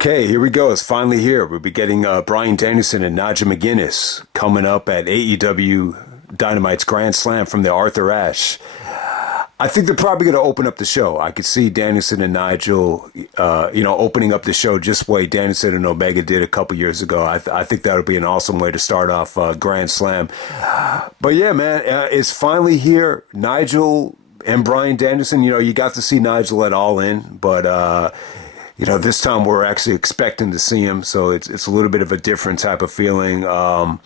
Okay, here we go. It's finally here. We'll be getting Bryan Danielson and Nigel McGuinness coming up at AEW Dynamite's Grand Slam from the Arthur Ashe. I think they're probably going to open up the show. I could see Danielson and Nigel, opening up the show just the way Danielson and Omega did a couple years ago. I think that would be an awesome way to start off Grand Slam. But yeah, man, it's finally here. Nigel and Bryan Danielson, you got to see Nigel at All In, but this time we're actually expecting to see him, so it's a little bit of a different type of feeling. I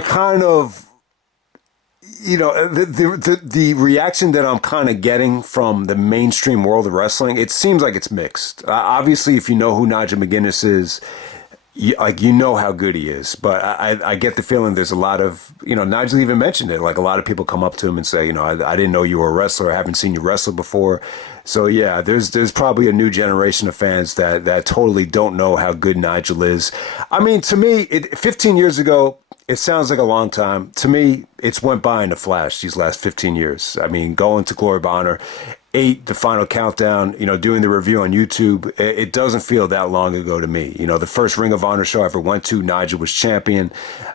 kind of, the reaction that I'm kind of getting from the mainstream world of wrestling, it seems like it's mixed. Obviously, if you know who Nigel McGuinness is, you know how good he is, but I get the feeling there's a lot of, Nigel even mentioned it, like a lot of people come up to him and say, I didn't know you were a wrestler, I haven't seen you wrestle before. So yeah, there's probably a new generation of fans that totally don't know how good Nigel is. I mean, to me, 15 years ago, it sounds like a long time. To me, it's went by in a flash, these last 15 years. I mean, going to Glory of Honor, 8, the final countdown, doing the review on YouTube, it doesn't feel that long ago to me. The first Ring of Honor show I ever went to, Nigel was champion.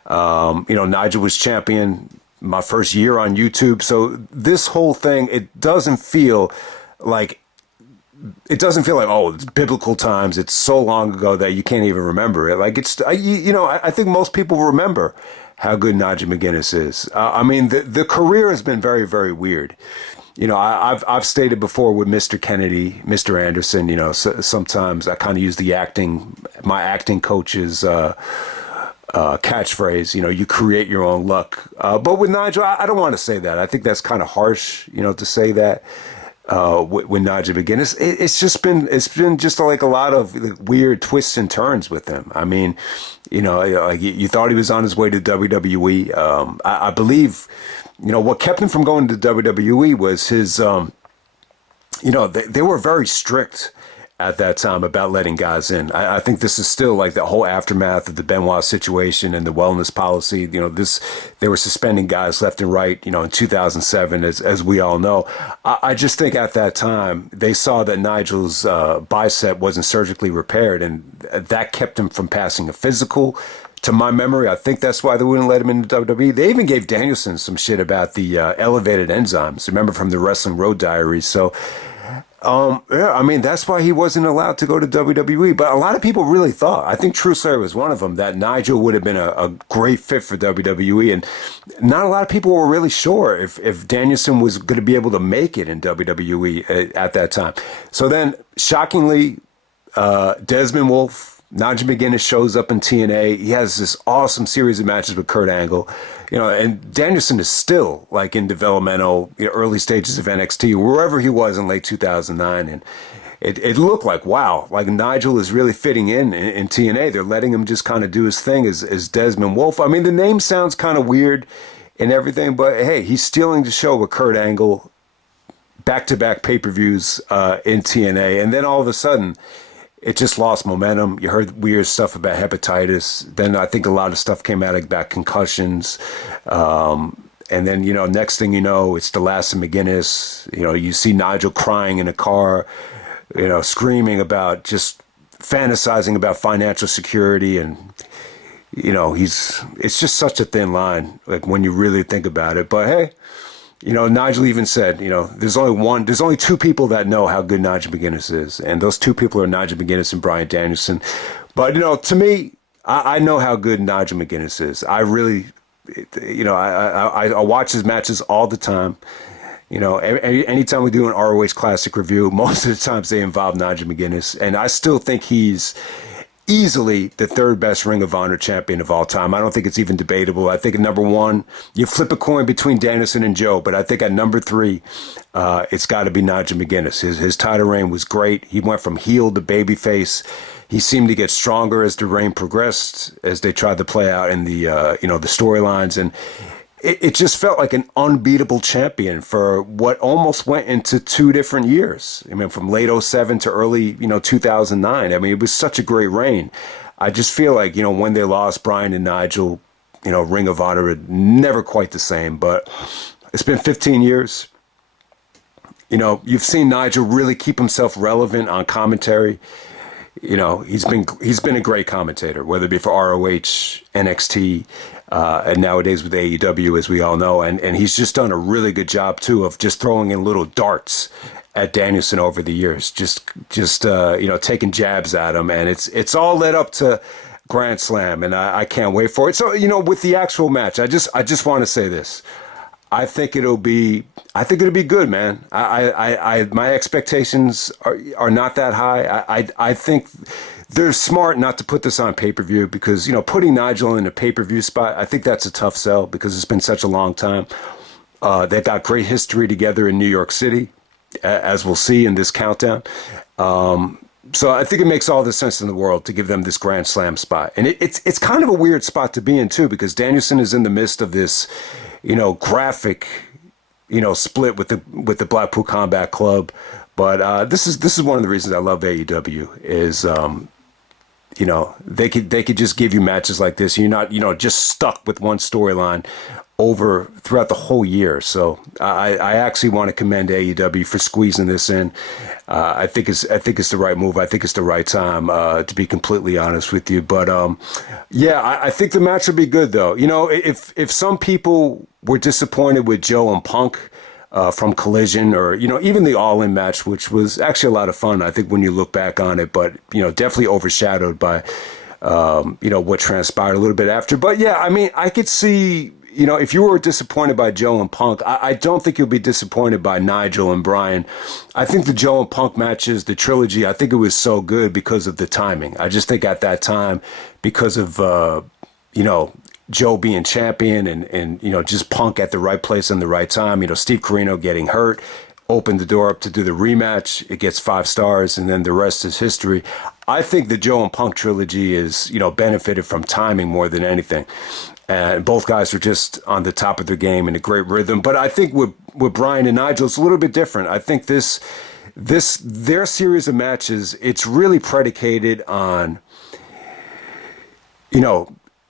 Nigel was champion my first year on YouTube. So this whole thing, it doesn't feel like, oh, it's biblical times. It's so long ago that you can't even remember it. Like I think most people remember how good Nigel McGuinness is. I mean, the career has been very, very weird. I've stated before with Mr. Kennedy, Mr. Anderson, sometimes I kind of use my acting coach's catchphrase, you create your own luck. But with Nigel, I don't want to say that. I think that's kind of harsh, to say that. With Nigel McGuinness, it's been just like a lot of weird twists and turns with him. I mean, like you thought he was on his way to WWE. I believe, what kept him from going to WWE was his, they were very strict at that time about letting guys in. I think this is still like the whole aftermath of the Benoit situation and the wellness policy. They were suspending guys left and right, in 2007, as we all know. I just think at that time they saw that Nigel's bicep wasn't surgically repaired, and that kept him from passing a physical. To my memory, I think that's why they wouldn't let him into WWE. They even gave Danielson some shit about the elevated enzymes. Remember from the Wrestling Road Diaries. So, I mean, that's why he wasn't allowed to go to WWE. But a lot of people really thought, I think True Slayer was one of them, that Nigel would have been a great fit for WWE. And not a lot of people were really sure if Danielson was going to be able to make it in WWE at that time. So then, shockingly, Desmond Wolfe, Nigel McGuinness shows up in TNA. He has this awesome series of matches with Kurt Angle, and Danielson is still like in developmental, early stages of NXT, wherever he was in late 2009. And it looked like, wow, like Nigel is really fitting in TNA. They're letting him just kind of do his thing as Desmond Wolfe. I mean, the name sounds kind of weird and everything, but hey, he's stealing the show with Kurt Angle, back-to-back pay-per-views in TNA. And then all of a sudden, it just lost momentum. You heard weird stuff about hepatitis. Then I think a lot of stuff came out about concussions. And then, next thing you know, it's the last of McGuinness. You see Nigel crying in a car, screaming about just fantasizing about financial security. And, it's just such a thin line, like when you really think about it. But hey, Nigel even said, there's only 2 people that know how good Nigel McGuinness is. And those 2 people are Nigel McGuinness and Bryan Danielson. But, to me, I know how good Nigel McGuinness is. I really, I watch his matches all the time. Anytime we do an ROH Classic review, most of the times they involve Nigel McGuinness. And I still think he's easily the 3rd best Ring of Honor champion of all time. I don't think it's even debatable. I think at number 1, you flip a coin between Danielson and Joe, but I think at number 3, it's got to be Nigel McGuinness. His title reign was great. He went from heel to babyface. He seemed to get stronger as the reign progressed, as they tried to play out in the the storylines, and it just felt like an unbeatable champion for what almost went into 2 different years. I mean, from late 07 to early, 2009. I mean, it was such a great reign. I just feel like, when they lost Bryan and Nigel, Ring of Honor, never quite the same. But it's been 15 years. You've seen Nigel really keep himself relevant on commentary. he's been a great commentator, whether it be for ROH, NXT, and nowadays with AEW, as we all know, and he's just done a really good job too of just throwing in little darts at Danielson over the years, just taking jabs at him, and it's all led up to Grand Slam, and I can't wait for it. So with the actual match, I just want to say this. I think it'll be good, man. My expectations are not that high. I think they're smart not to put this on pay-per-view because, putting Nigel in a pay-per-view spot, I think that's a tough sell because it's been such a long time. They've got great history together in New York City, as we'll see in this countdown. So I think it makes all the sense in the world to give them this Grand Slam spot. And it's kind of a weird spot to be in, too, because Danielson is in the midst of this graphic, split with the Blackpool Combat Club. But this is one of the reasons I love AEW is, they could just give you matches like this. You're not, just stuck with one storyline throughout the whole year. So I actually want to commend AEW for squeezing this in. I think it's the right move. I think it's the right time, to be completely honest with you. But I think the match will be good, though. If some people were disappointed with Joe and Punk from Collision, or even the All In match, which was actually a lot of fun, I think, when you look back on it, but definitely overshadowed by what transpired a little bit after. But yeah, I mean, I could see. If you were disappointed by Joe and Punk, I don't think you'll be disappointed by Nigel and Bryan. I think the Joe and Punk matches, the trilogy, I think it was so good because of the timing. I just think at that time, because of, Joe being champion and just Punk at the right place and the right time, Steve Corino getting hurt, opened the door up to do the rematch. It gets 5 stars, and then the rest is history. I think the Joe and Punk trilogy is, benefited from timing more than anything. And both guys are just on the top of their game in a great rhythm. But I think with Bryan and Nigel, it's a little bit different. I think their series of matches, it's really predicated on,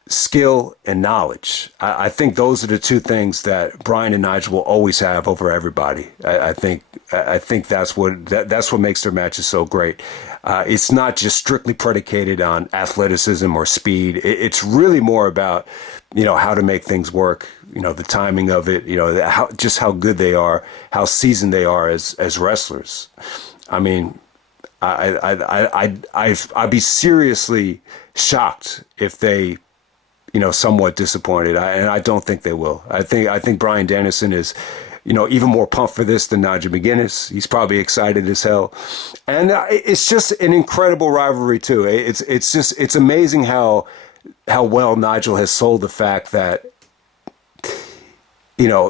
skill and knowledge. I think those are the two things that Bryan and Nigel will always have over everybody. I think that's what makes their matches so great. It's not just strictly predicated on athleticism or speed. It's really more about, how to make things work, the timing of it, how good they are, how seasoned they are as wrestlers. I mean, I'd be seriously shocked if they, somewhat disappointed. And I don't think they will. I think Bryan Danielson is, even more pumped for this than Nigel McGuinness. He's probably excited as hell. And it's just an incredible rivalry too. It's amazing how well Nigel has sold the fact that,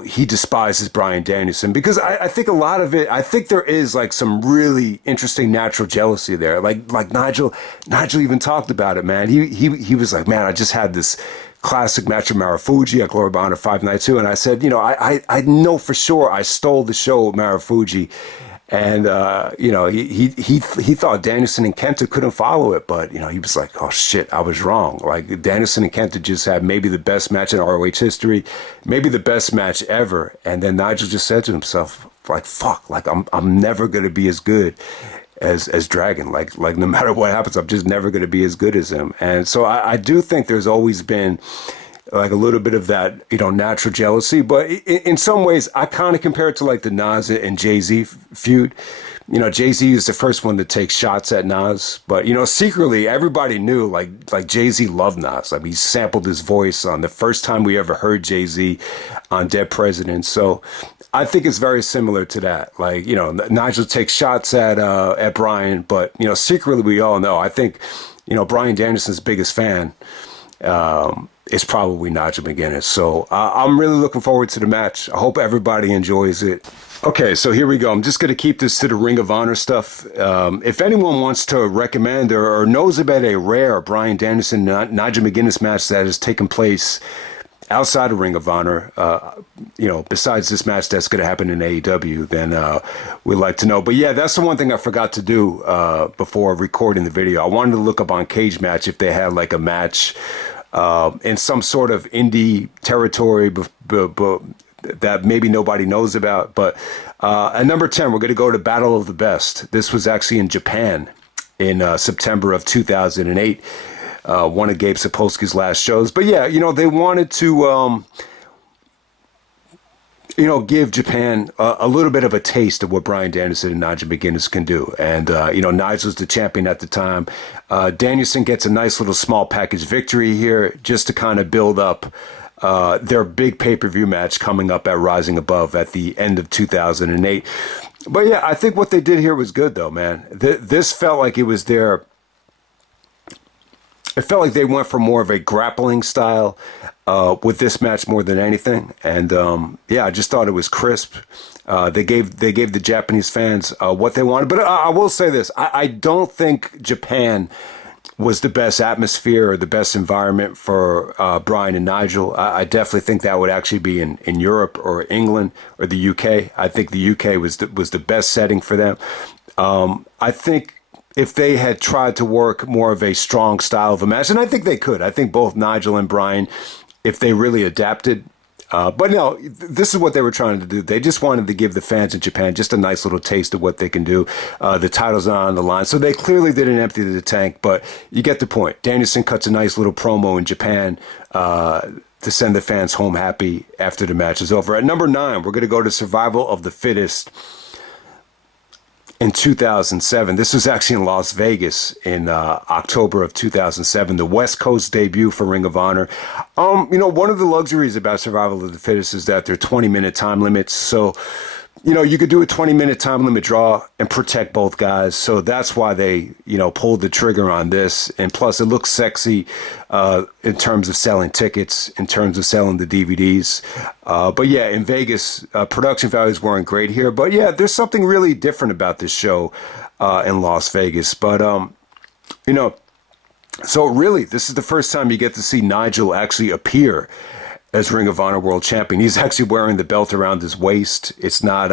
he despises Bryan Danielson, because I think a lot of it, I think there is like some really interesting natural jealousy there. Like Nigel even talked about it, man. He was like, man, I just had this classic match with Marufuji at Glory of Honor 5 Night 2. And I said, I know for sure I stole the show with Marufuji. And, he thought Danielson and Kenta couldn't follow it, but, he was like, oh shit, I was wrong. Like, Danielson and Kenta just had maybe the best match in ROH history, maybe the best match ever. And then Nigel just said to himself, like, fuck, like, I'm never going to be as good as Dragon. Like no matter what happens, I'm just never going to be as good as him. And so I do think there's always been like a little bit of that, natural jealousy. But in some ways, I kind of compare it to like the Nas and Jay-Z feud. Jay-Z is the first one to take shots at Nas. But, secretly, everybody knew, like Jay-Z loved Nas. Like, he sampled his voice on the first time we ever heard Jay-Z on Dead Presidents. So I think it's very similar to that. Like, Nigel takes shots at Bryan. But, secretly, we all know. I think, Bryan Danielson's biggest fan is probably Nigel McGuinness. So I'm really looking forward to the match. I hope everybody enjoys it. Okay, so here we go. I'm just going to keep this to the Ring of Honor stuff. If anyone wants to recommend or knows about a rare Bryan Danielson Nigel McGuinness match that has taken place outside of Ring of Honor, besides this match that's going to happen in AEW, then we'd like to know. But yeah, that's the one thing I forgot to do before recording the video. I wanted to look up on Cage Match if they had like a match in some sort of indie territory that maybe nobody knows about. But at number 10, we're going to go to Battle of the Best. This was actually in Japan in September of 2008. One of Gabe Sapolsky's last shows. But yeah, they wanted to, give Japan a little bit of a taste of what Bryan Danielson and Nigel McGuinness can do. And, Nigel's the champion at the time. Danielson gets a nice little small package victory here just to kind of build up their big pay-per-view match coming up at Rising Above at the end of 2008. But yeah, I think what they did here was good, though, man. This felt like it was their... It felt like they went for more of a grappling style with this match more than anything. And I just thought it was crisp. They gave the Japanese fans what they wanted. But I will say this. I don't think Japan was the best atmosphere or the best environment for Bryan and Nigel. I definitely think that would actually be in Europe or England or the UK. I think the UK was the best setting for them. I think if they had tried to work more of a strong style of a match, and I think they could. I think both Nigel and Bryan, if they really adapted. But no, this is what they were trying to do. They just wanted to give the fans in Japan just a nice little taste of what they can do. The title's not on the line. So they clearly didn't empty the tank, but you get the point. Danielson cuts a nice little promo in Japan to send the fans home happy after the match is over. At number 9, we're going to go to Survival of the Fittest. In 2007, this was actually in Las Vegas in October of 2007, the West Coast debut for Ring of Honor. One of the luxuries about Survival of the Fittest is that there are 20-minute time limits. So, you could do a 20-minute time limit draw and protect both guys. So that's why they, pulled the trigger on this. And plus, it looks sexy in terms of selling tickets, in terms of selling the DVDs. But yeah, in Vegas, production values weren't great here. But yeah, there's something really different about this show in Las Vegas. But, so really, this is the first time you get to see Nigel actually appear as Ring of Honor World Champion. He's actually wearing the belt around his waist. It's not,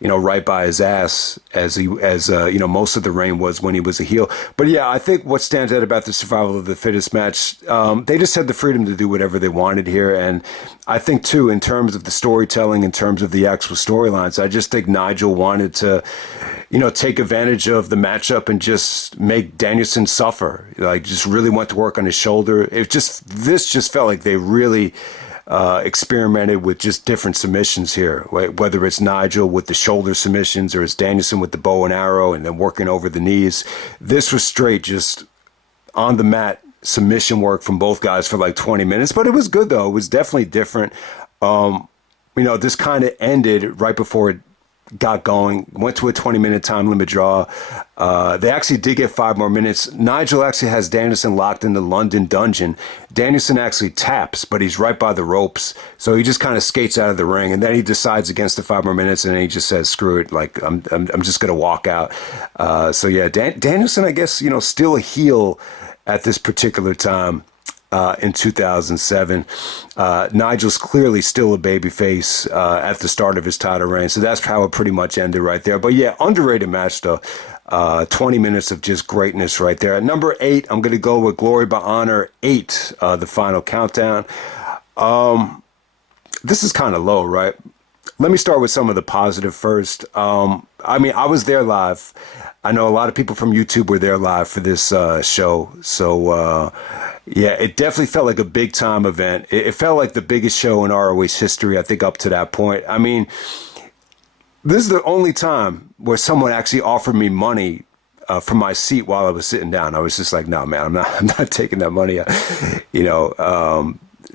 right by his ass as most of the reign was when he was a heel. But yeah, I think what stands out about the Survival of the Fittest match, they just had the freedom to do whatever they wanted here. And I think too, in terms of the storytelling, in terms of the actual storylines, I just think Nigel wanted to, take advantage of the matchup and just make Danielson suffer. Like, just really went to work on his shoulder. This just felt like they really experimented with just different submissions here, right? Whether it's Nigel with the shoulder submissions or it's Danielson with the bow and arrow and then working over the knees. This was straight just on the mat submission work from both guys for like 20 minutes, but it was good though. It was definitely different. This kind of ended right before it got going, went to a 20-minute time limit draw. They actually did get 5 more minutes. Nigel actually has Danielson locked in the London dungeon. Danielson actually taps, but he's right by the ropes. So he just kind of skates out of the ring, and then he decides against the 5 more minutes, and then he just says, screw it, like, I'm just going to walk out. So yeah, Danielson, I guess, still a heel at this particular time. In 2007. Nigel's clearly still a babyface at the start of his title reign, so that's how it pretty much ended right there. But yeah, underrated match though. 20 minutes of just greatness right there. At number 8, I'm going to go with Glory by Honor 8, the final countdown. This is kind of low, right? Let me start with some of the positive first. I was there live. I know a lot of people from YouTube were there live for this show. So, yeah, it definitely felt like a big time event. It felt like the biggest show in ROH history, I think, up to that point. I mean, this is the only time where someone actually offered me money for my seat while I was sitting down. I was just like, no, man, I'm not taking that money.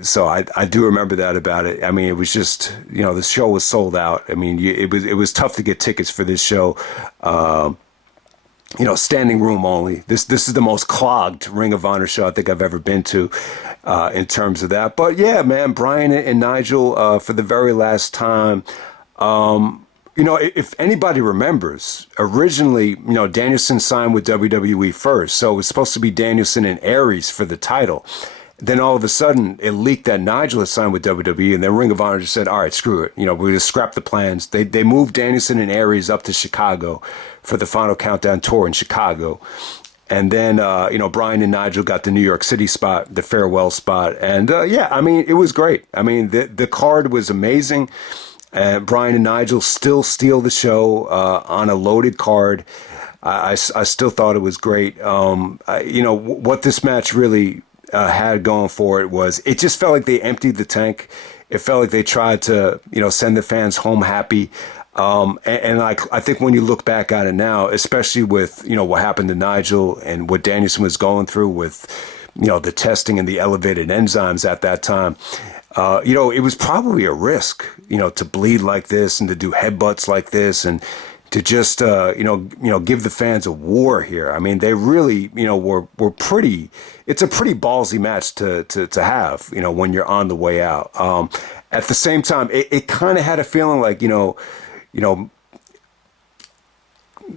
So I do remember that about it. I mean, it was just, the show was sold out. I mean, it was tough to get tickets for this show. Standing room only. This is the most clogged Ring of Honor show I think I've ever been to in terms of that. But yeah, man, Bryan and Nigel for the very last time. If anybody remembers, originally, Danielson signed with WWE first. So it was supposed to be Danielson and Aries for the title. Then all of a sudden, it leaked that Nigel had signed with WWE, and then Ring of Honor just said, all right, screw it. We just scrapped the plans. They moved Danielson and Aries up to Chicago for the Final Countdown tour in Chicago. And then, Bryan and Nigel got the New York City spot, the farewell spot. And, it was great. I mean, the card was amazing. Bryan and Nigel still steal the show on a loaded card. I still thought it was great. What this match really had going for it was it just felt like they emptied the tank. It felt like they tried to, send the fans home happy. I think when you look back at it now, especially with, what happened to Nigel and what Danielson was going through with, the testing and the elevated enzymes at that time, it was probably a risk, to bleed like this and to do headbutts like this and to just, give the fans a war here. I mean, they really, were pretty, it's a pretty ballsy match to have, when you're on the way out. At the same time, it kind of had a feeling like,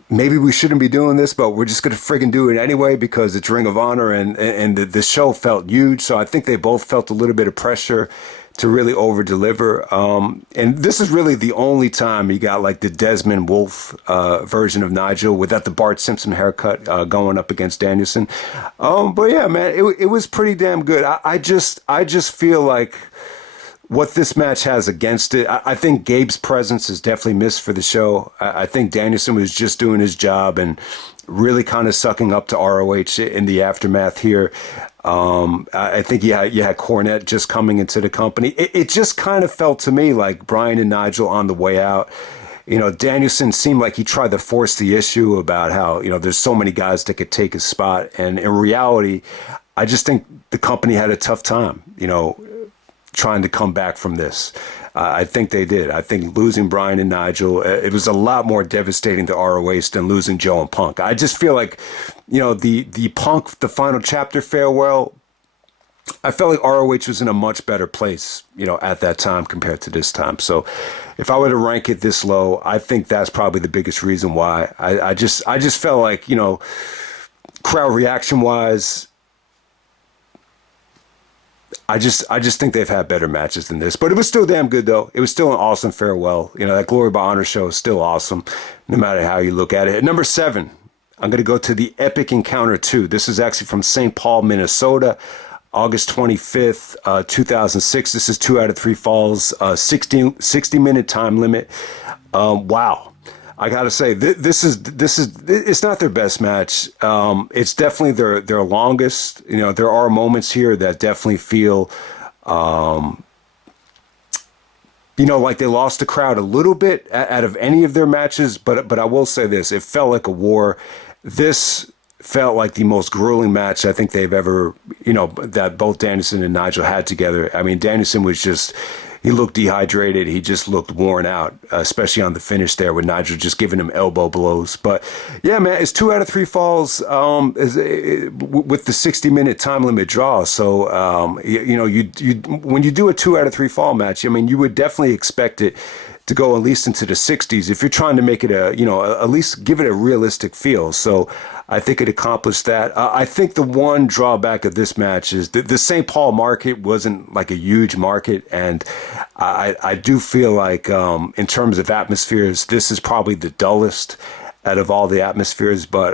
maybe we shouldn't be doing this, but we're just going to friggin' do it anyway because it's Ring of Honor and the show felt huge. So I think they both felt a little bit of pressure to really over deliver. And this is really the only time you got like the Desmond Wolfe version of Nigel without the Bart Simpson haircut going up against Danielson. But yeah, man, it was pretty damn good. I just feel like what this match has against it, I think Gabe's presence is definitely missed for the show. I think Danielson was just doing his job and really kind of sucking up to ROH in the aftermath here. I think you had Cornette just coming into the company. It just kind of felt to me like Bryan and Nigel on the way out. Danielson seemed like he tried to force the issue about how, there's so many guys that could take his spot. And in reality, I just think the company had a tough time, trying to come back from this. I think they did. I think losing Bryan and Nigel, it was a lot more devastating to ROH than losing Joe and Punk. I just feel like, the Punk, the final chapter farewell, I felt like ROH was in a much better place, at that time compared to this time. So if I were to rank it this low, I think that's probably the biggest reason why. I just felt like, crowd reaction wise, I just think they've had better matches than this, but it was still damn good though. It was still an awesome farewell. That Glory by Honor show is still awesome, no matter how you look at it. At number 7, I'm going to go to the Epic Encounter 2. This is actually from St. Paul, Minnesota, August 25th, 2006. This is 2 out of 3 falls, 60-minute time limit. Wow. I gotta say, this is it's not their best match. It's definitely their longest. There are moments here that definitely feel, like they lost the crowd a little bit out of any of their matches. But I will say this: it felt like a war. This felt like the most grueling match I think they've ever, that both Danielson and Nigel had together. I mean, Danielson was just. He looked dehydrated. He just looked worn out, especially on the finish there with Nigel just giving him elbow blows. But yeah, man, it's 2 out of 3 falls with the 60-minute time limit draw. So, when you do a 2 out of 3 fall match, I mean, you would definitely expect it to go at least into the 60s if you're trying to make it at least give it a realistic feel. So I think it accomplished that. I think the one drawback of this match is the St. Paul market wasn't like a huge market. And I do feel like in terms of atmospheres, this is probably the dullest out of all the atmospheres, but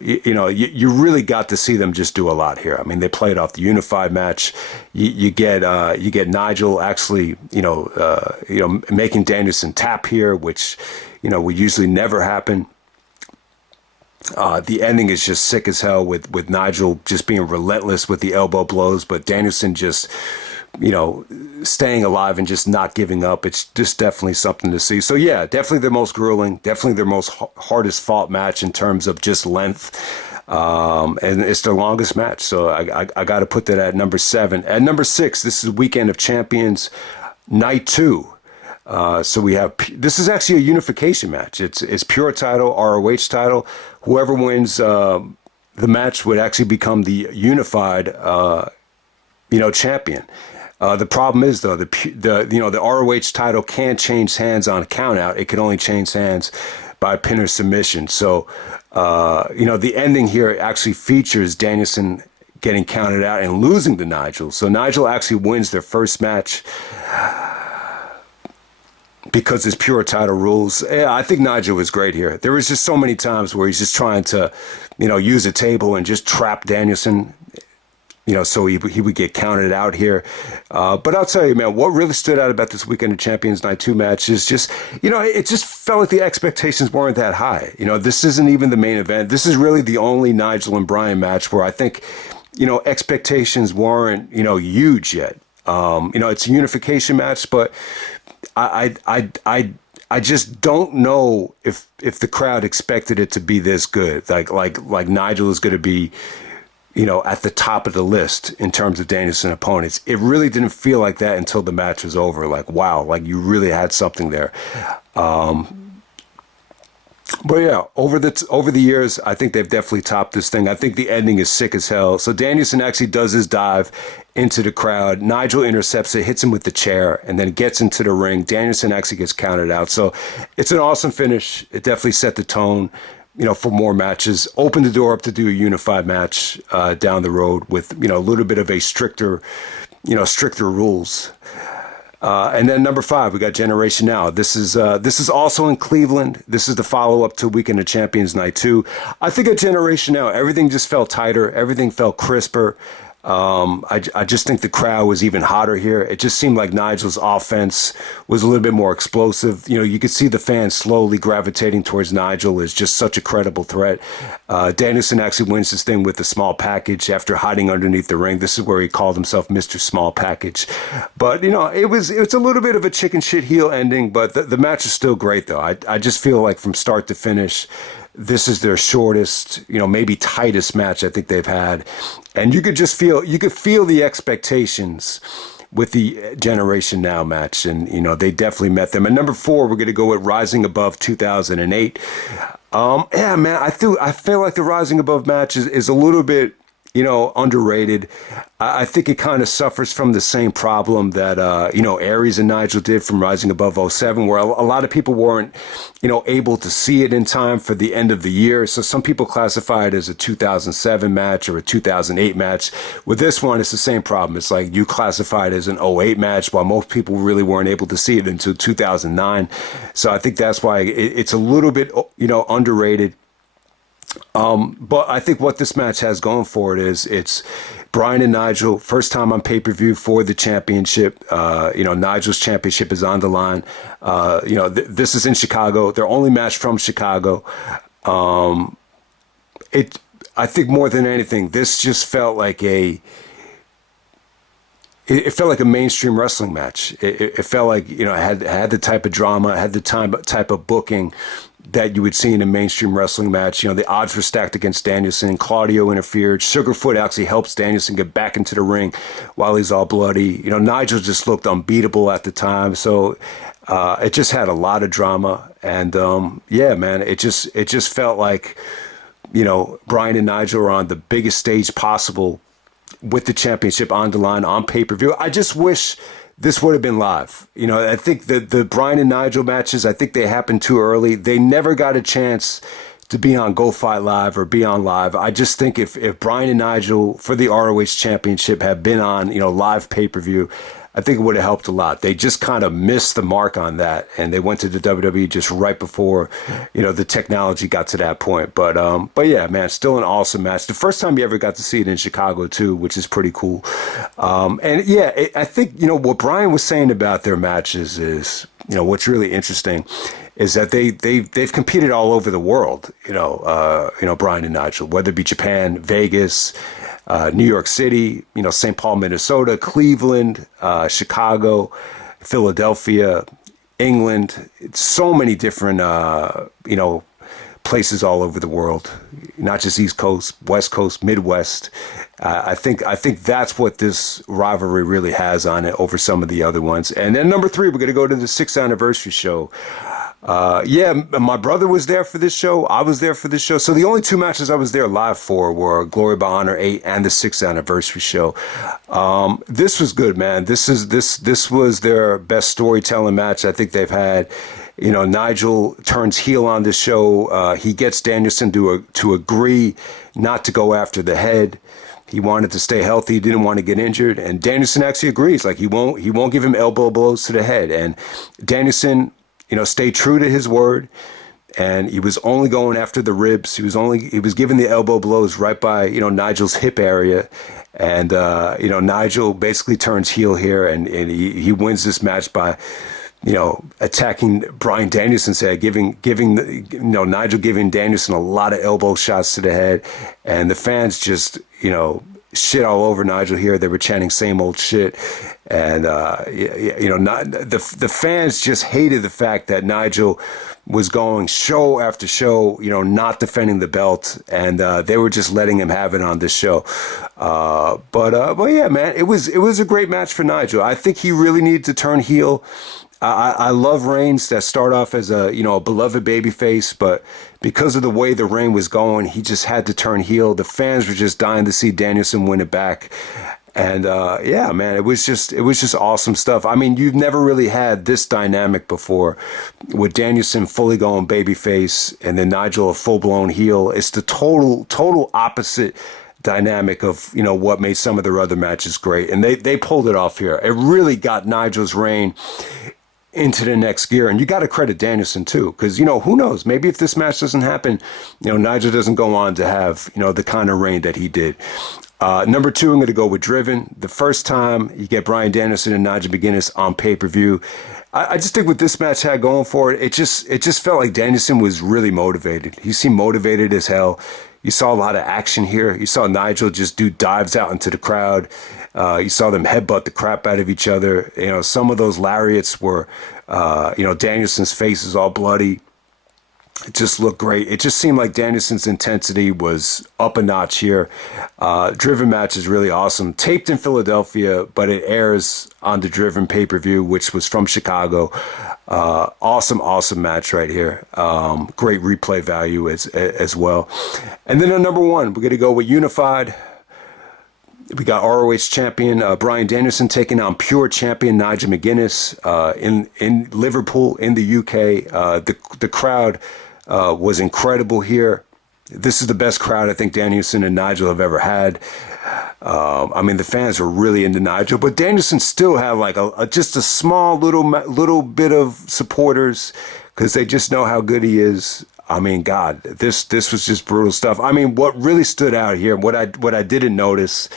you really got to see them just do a lot here. I mean, they played off the unified match. You get Nigel actually making Danielson tap here, which would usually never happen. The ending is just sick as hell with Nigel just being relentless with the elbow blows, but Danielson just staying alive and just not giving up. It's just definitely something to see. So yeah, definitely their most grueling, definitely their most hardest fought match in terms of just length. And it's their longest match. So I got to put that at number 7. At number 6, this is Weekend of Champions, Night 2. So we have, this is actually a unification match. It's pure title, ROH title. Whoever wins the match would actually become the unified, champion. The problem is though, the ROH title can't change hands on a count out. It can only change hands by pin or submission. So, the ending here actually features Danielson getting counted out and losing to Nigel. So Nigel actually wins their first match because it's pure title rules. Yeah, I think Nigel was great here. There was just so many times where he's just trying to, use a table and just trap Danielson. So he would get counted out here. But I'll tell you, man, what really stood out about this Weekend of Champions Night 2 match is just, it just felt like the expectations weren't that high. This isn't even the main event. This is really the only Nigel and Bryan match where I think, expectations weren't, huge yet. It's a unification match, but I just don't know if the crowd expected it to be this good. Like Nigel is going to be, at the top of the list in terms of Danielson opponents. It really didn't feel like that until the match was over. Like, wow, like you really had something there. But yeah, over the years, I think they've definitely topped this thing. I think the ending is sick as hell. So Danielson actually does his dive into the crowd. Nigel intercepts it, hits him with the chair, and then gets into the ring. Danielson actually gets counted out. So it's an awesome finish. It definitely set the tone, for more matches. Opened the door up to do a unified match down the road with, a little bit of a stricter rules. And then number 5, we got Generation Now. This is also in Cleveland. This is the follow-up to Weekend of Champions Night 2. I think at Generation Now, everything just felt tighter. Everything felt crisper. I just think the crowd was even hotter here. It just seemed like Nigel's offense was a little bit more explosive. You could see the fans slowly gravitating towards Nigel as just such a credible threat. Danielson actually wins this thing with a small package after hiding underneath the ring. This is where he called himself Mr. Small Package. But, it's a little bit of a chicken shit heel ending, but the match is still great, though. I just feel like from start to finish, this is their shortest, maybe tightest match I think they've had. And you could feel the expectations with the Generation Now match. And, they definitely met them. And number 4, we're going to go with Rising Above 2008. Yeah, man, I feel like the Rising Above match is a little bit, underrated. I think it kind of suffers from the same problem that, Aries and Nigel did from Rising Above '07, where a lot of people weren't, able to see it in time for the end of the year. So some people classify it as a 2007 match or a 2008 match. With this one, it's the same problem. It's like you classify it as an '08 match, while most people really weren't able to see it until 2009. So I think that's why it's a little bit, underrated. But I think what this match has going for it is it's Bryan and Nigel, first time on pay-per-view for the championship. Nigel's championship is on the line. This is in Chicago. Their only match from Chicago. I think more than anything, this just felt like it felt like a mainstream wrestling match. It felt like, it had the type of drama, had the type of booking that you would see in a mainstream wrestling match. The odds were stacked against Danielson. Claudio interfered. Sugarfoot actually helps Danielson get back into the ring while he's all bloody. Nigel just looked unbeatable at the time. So it just had a lot of drama. And yeah, man, it just felt like, Bryan and Nigel are on the biggest stage possible with the championship on the line on pay-per-view. I just wish this would have been live. I think the Bryan and Nigel matches, I think they happened too early. They never got a chance to be on Go Fight Live or be on live. I just think if Bryan and Nigel for the ROH championship had been on, live pay-per-view, I think it would have helped a lot. They just kind of missed the mark on that, and they went to the WWE just right before, the technology got to that point. But yeah, man, still an awesome match. The first time you ever got to see it in Chicago too, which is pretty cool. And yeah, I think what Bryan was saying about their matches is, what's really interesting is that they've competed all over the world. Bryan and Nigel, whether it be Japan, Vegas, New York City, St. Paul, Minnesota, Cleveland, Chicago, Philadelphia, England. It's so many different, places all over the world, not just East Coast, West Coast, Midwest. I think that's what this rivalry really has on it over some of the other ones. And then number 3, we're going to go to the 6th anniversary show. Yeah, my brother was there for this show. I was there for this show. So the only 2 matches I was there live for were Glory by Honor 8 and the 6th anniversary show. This was good, man. This was their best storytelling match I think they've had. Nigel turns heel on this show. He gets Danielson to agree not to go after the head. He wanted to stay healthy. He didn't want to get injured. And Danielson actually agrees. Like he won't give him elbow blows to the head. And Danielson, stayed true to his word. and he was only going after the ribs. He was giving the elbow blows right by, Nigel's hip area. And, Nigel basically turns heel here, and he wins this match by, attacking Bryan Danielson's head, Nigel giving Danielson a lot of elbow shots to the head. And the fans just, shit all over Nigel here. They were chanting same old shit. And, the fans just hated the fact that Nigel was going show after show, not defending the belt. And they were just letting him have it on this show. But yeah, man, it was a great match for Nigel. I think he really needed to turn heel. I love Reigns that start off as a beloved babyface, but because of the way the reign was going, he just had to turn heel. The fans were just dying to see Danielson win it back. And yeah, man, it was just awesome stuff. I mean, you've never really had this dynamic before, with Danielson fully going babyface and then Nigel a full blown heel. It's the total opposite dynamic of what made some of their other matches great, and they pulled it off here. It really got Nigel's reign into the next gear. And you got to credit Danielson too, because, who knows, maybe if this match doesn't happen, Nigel doesn't go on to have, the kind of reign that he did. Number 2, I'm going to go with Driven. The first time you get Bryan Danielson and Nigel McGuinness on pay-per-view, I just think what this match had going for it, it just felt like Danielson was really motivated. He seemed motivated as hell. You saw a lot of action here. You saw Nigel just do dives out into the crowd. You saw them headbutt the crap out of each other. Some of those lariats were, Danielson's face is all bloody. It just looked great. It just seemed like Danielson's intensity was up a notch here. Driven match is really awesome. Taped in Philadelphia, but it airs on the Driven pay-per-view, which was from Chicago. Awesome match right here. Great replay value as well. And then at number 1, we're going to go with Unified. We got ROH champion Bryan Danielson taking on pure champion Nigel McGuinness in Liverpool in the UK. The crowd was incredible here. This is the best crowd I think Danielson and Nigel have ever had. I mean, the fans were really into Nigel, but Danielson still had like just a small little bit of supporters because they just know how good he is. I mean, God, this was just brutal stuff. I mean, what really stood out here, what I didn't notice,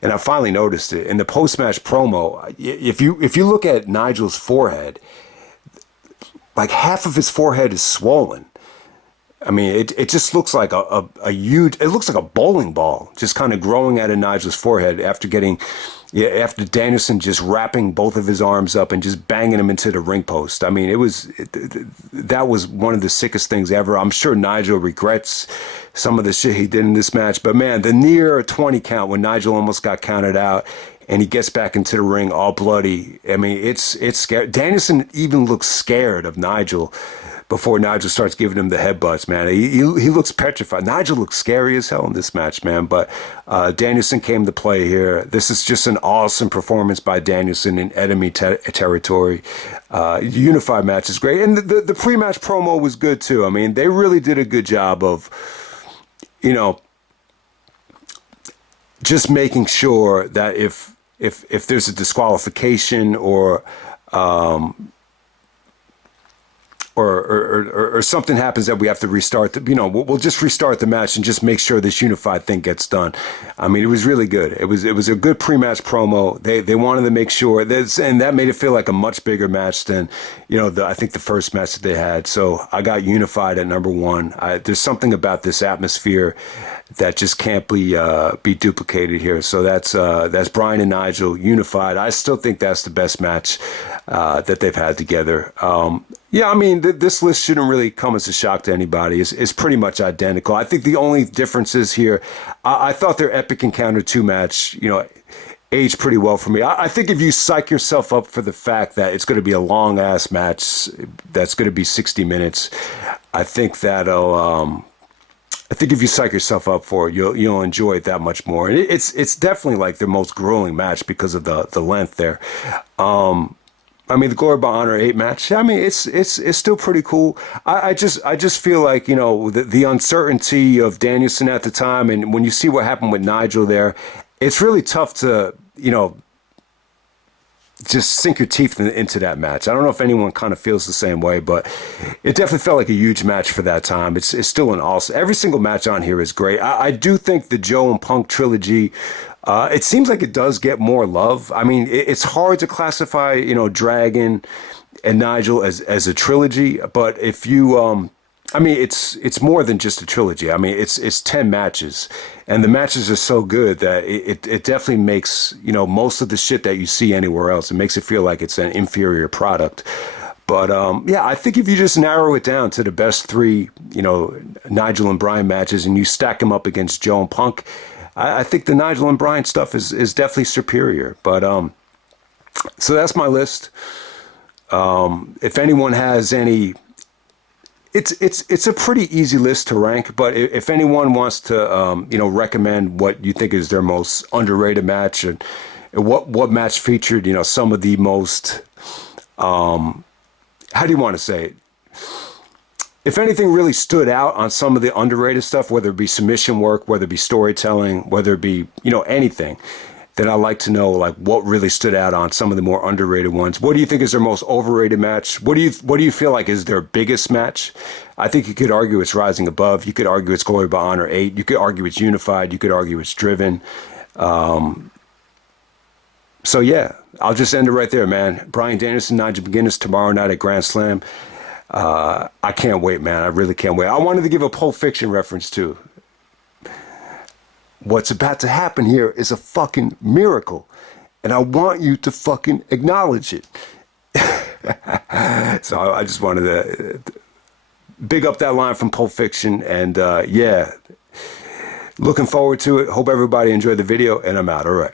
and I finally noticed it in the post-match promo. If you look at Nigel's forehead, like half of his forehead is swollen. I mean, it just looks like a huge. It looks like a bowling ball just kind of growing out of Nigel's forehead after Danielson just wrapping both of his arms up and just banging him into the ring post. I mean, that was one of the sickest things ever. I'm sure Nigel regrets some of the shit he did in this match, but man, the near 20 count when Nigel almost got counted out and he gets back into the ring all bloody. I mean, it's scary. Danielson even looks scared of Nigel before Nigel starts giving him the headbutts, man. He looks petrified. Nigel looks scary as hell in this match, man. But Danielson came to play here. This is just an awesome performance by Danielson in enemy territory. Unified match is great. And the pre-match promo was good, too. I mean, they really did a good job of, just making sure that if there's a disqualification or something happens that we have to restart, we'll just restart the match and just make sure this unified thing gets done. I mean, it was really good. It was a good pre-match promo. They wanted to make sure and that made it feel like a much bigger match than, I think the first match that they had. So I got Unified at number 1. There's something about this atmosphere that just can't be duplicated here. So that's Bryan and Nigel Unified. I still think that's the best match that they've had together. Yeah, I mean, this list shouldn't really come as a shock to anybody. It's pretty much identical. I think the only difference is here, I thought their Epic Encounter 2 match, aged pretty well for me. I think if you psych yourself up for the fact that it's going to be a long-ass match that's going to be 60 minutes, I think if you psych yourself up for it, you'll enjoy it that much more. And it's definitely like their most grueling match because of the length there. I mean, the Glory by Honor 8 match, I mean, it's still pretty cool. I just feel like, the uncertainty of Danielson at the time, and when you see what happened with Nigel there, it's really tough to, just sink your teeth into that match. I don't know if anyone kind of feels the same way, but it definitely felt like a huge match for that time. It's still an awesome. Every single match on here is great. I do think the Joe and Punk trilogy, it seems like it does get more love. I mean, it's hard to classify, Dragon and Nigel as a trilogy, but if you, I mean, it's more than just a trilogy. I mean, it's 10 matches, and the matches are so good that it definitely makes, most of the shit that you see anywhere else, it makes it feel like it's an inferior product. But yeah, I think if you just narrow it down to the best three, Nigel and Bryan matches, and you stack them up against Joe and Punk, I think the Nigel and Bryan stuff is definitely superior. But so that's my list. If anyone has any. It's a pretty easy list to rank, but if anyone wants to, recommend what you think is their most underrated match, and what match featured, some of the most, how do you want to say it? If anything really stood out on some of the underrated stuff, whether it be submission work, whether it be storytelling, whether it be, anything, then I'd like to know what really stood out on some of the more underrated ones. What do you think is their most overrated match? What do you feel like is their biggest match? I think you could argue it's Rising Above. You could argue it's Glory by Honor 8. You could argue it's Unified. You could argue it's Driven. So yeah, I'll just end it right there, man. Bryan Danielson, Nigel McGuinness tomorrow night at Grand Slam. I can't wait, man. I really can't wait. I wanted to give a Pulp Fiction reference too. What's about to happen here is a fucking miracle, and I want you to fucking acknowledge it. So I just wanted to big up that line from Pulp Fiction, and yeah, looking forward to it. Hope everybody enjoyed the video, and I'm out. All right.